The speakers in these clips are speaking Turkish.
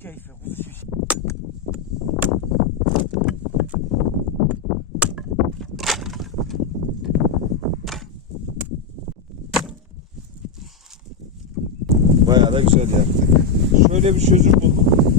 keyfi, kuzu. Bayağı da güzel yaptık. Şöyle bir çözüm bulduk.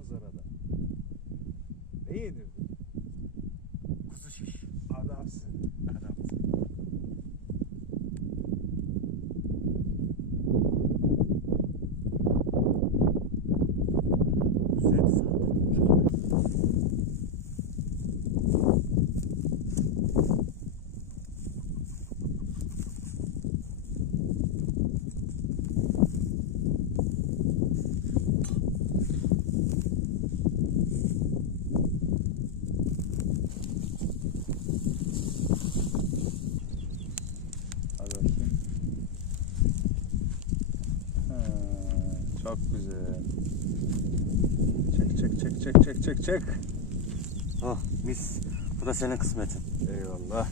Lázara. Çek çek çek çek. Oh mis. Bu da senin kısmetin. Eyvallah.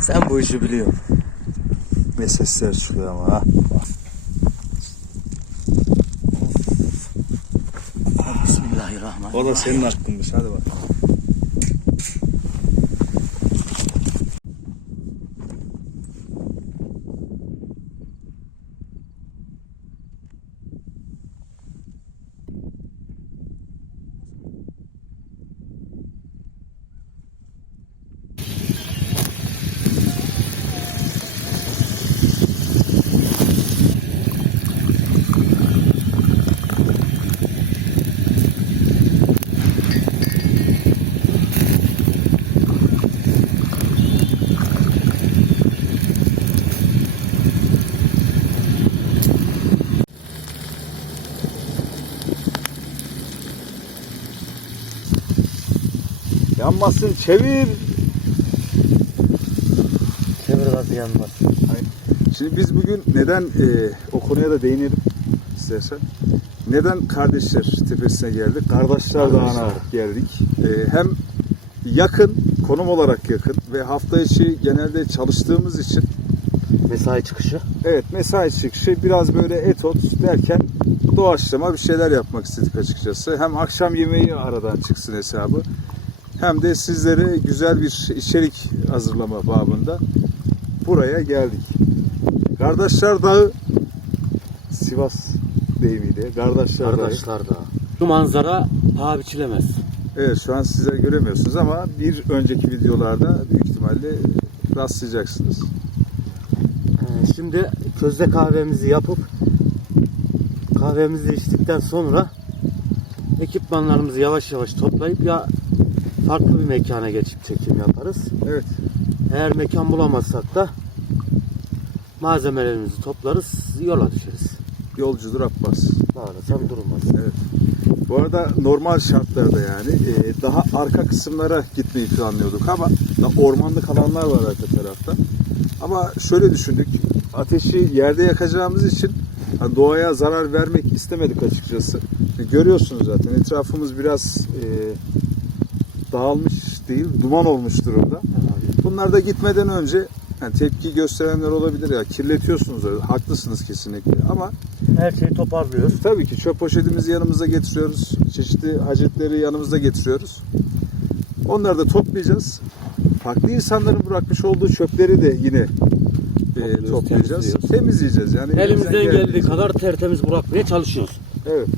Sen bu işi biliyorsun. Ne sesler çıkıyor ama ha. O da senin hakkınmış hadi bak. Yanmasın çevir. Çevir gazı yanmaz. Şimdi biz bugün neden e, o konuya da değinelim istersen. Neden Kardeşler Tepesi'ne geldik? Kardeşler Dağı'na geldik. E, hem yakın, konum olarak yakın ve hafta içi genelde çalıştığımız için Mesai çıkışı. evet mesai çıkışı biraz böyle et ot derken doğaçlama bir şeyler yapmak istedik açıkçası. Hem akşam yemeği aradan çıksın hesabı hem de sizlere güzel bir içerik hazırlama babında buraya geldik. Kardeşler Dağı Sivas deyimiyle Kardeşler Dağı. Arkadaşlar da. Bu manzara paha biçilemez. Evet şu an sizler göremiyorsunuz ama bir önceki videolarda büyük ihtimalle rastlayacaksınız. Ee, Şimdi közde kahvemizi yapıp kahvemizi içtikten sonra ekipmanlarımızı yavaş yavaş toplayıp ya farklı bir mekana geçip çekim yaparız. Evet. Eğer mekan bulamazsak da malzemelerimizi toplarız, yola düşeriz. Yolcudur Abbas. Bağırasam durmaz. Evet. Bu arada normal şartlarda yani e, daha arka kısımlara gitmeyi planlıyorduk ama ormanlık alanlar var arka tarafta. Ama şöyle düşündük. Ateşi yerde yakacağımız için hani doğaya zarar vermek istemedik açıkçası. E, görüyorsunuz zaten etrafımız biraz e, dağılmış değil, duman olmuş durumda. Bunlar da gitmeden önce yani tepki gösterenler olabilir ya kirletiyorsunuz öyle. Haklısınız kesinlikle ama Her şeyi toparlıyoruz. Tabii ki çöp poşetimizi yanımıza getiriyoruz. Çeşitli hacetleri yanımızda getiriyoruz. Onları da toplayacağız. Farklı insanların bırakmış olduğu çöpleri de yine e, toplayacağız. Temizleyeceğiz. Yani Elimizden geldiği kadar tertemiz bırakmaya çalışıyoruz. Evet.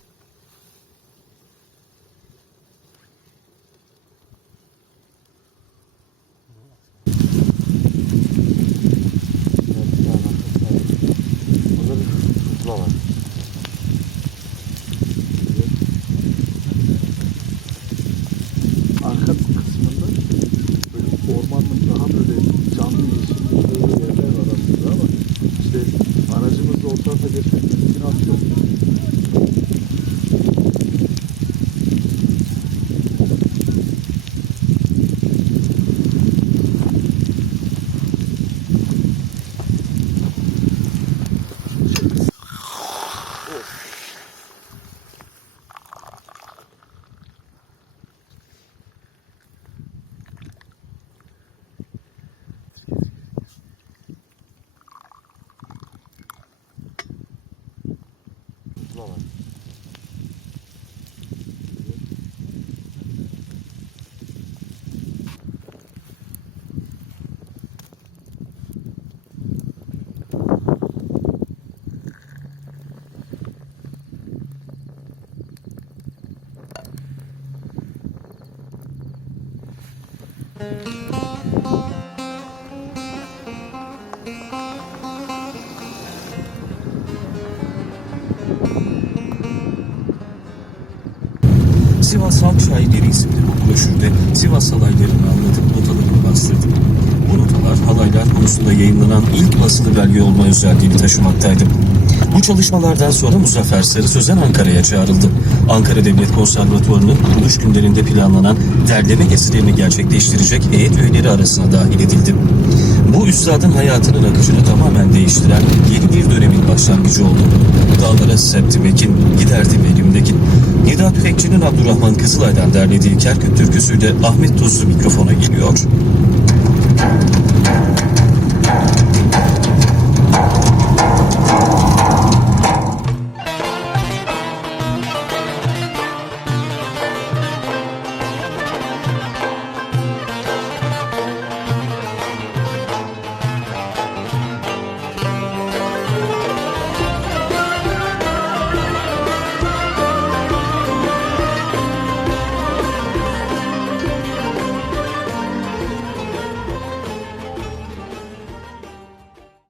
Sivas Halk Şairleri isimli bu broşürde Sivas halaylarını anlatıp notalarını bastırdı. Bu notalar halaylar konusunda yayınlanan ilk basılı belge olma özelliğini taşımaktaydı. Bu çalışmalardan sonra Muzaffer Sarı Sözen Ankara'ya çağrıldı. Ankara Devlet Konservatuvarı'nın kuruluş günlerinde planlanan derleme gezilerini gerçekleştirecek heyet üyeleri arasına dahil edildi. Bu üstadın hayatının akışını tamamen değiştiren yeni bir dönemin başlangıcı oldu. Dağlara septimekin, giderdim elimdekin. Nida Tüfekçi'nin Abdurrahman Kızılay'dan derlediği Kerkük türküsüyle Ahmet Tuzlu mikrofona geliyor.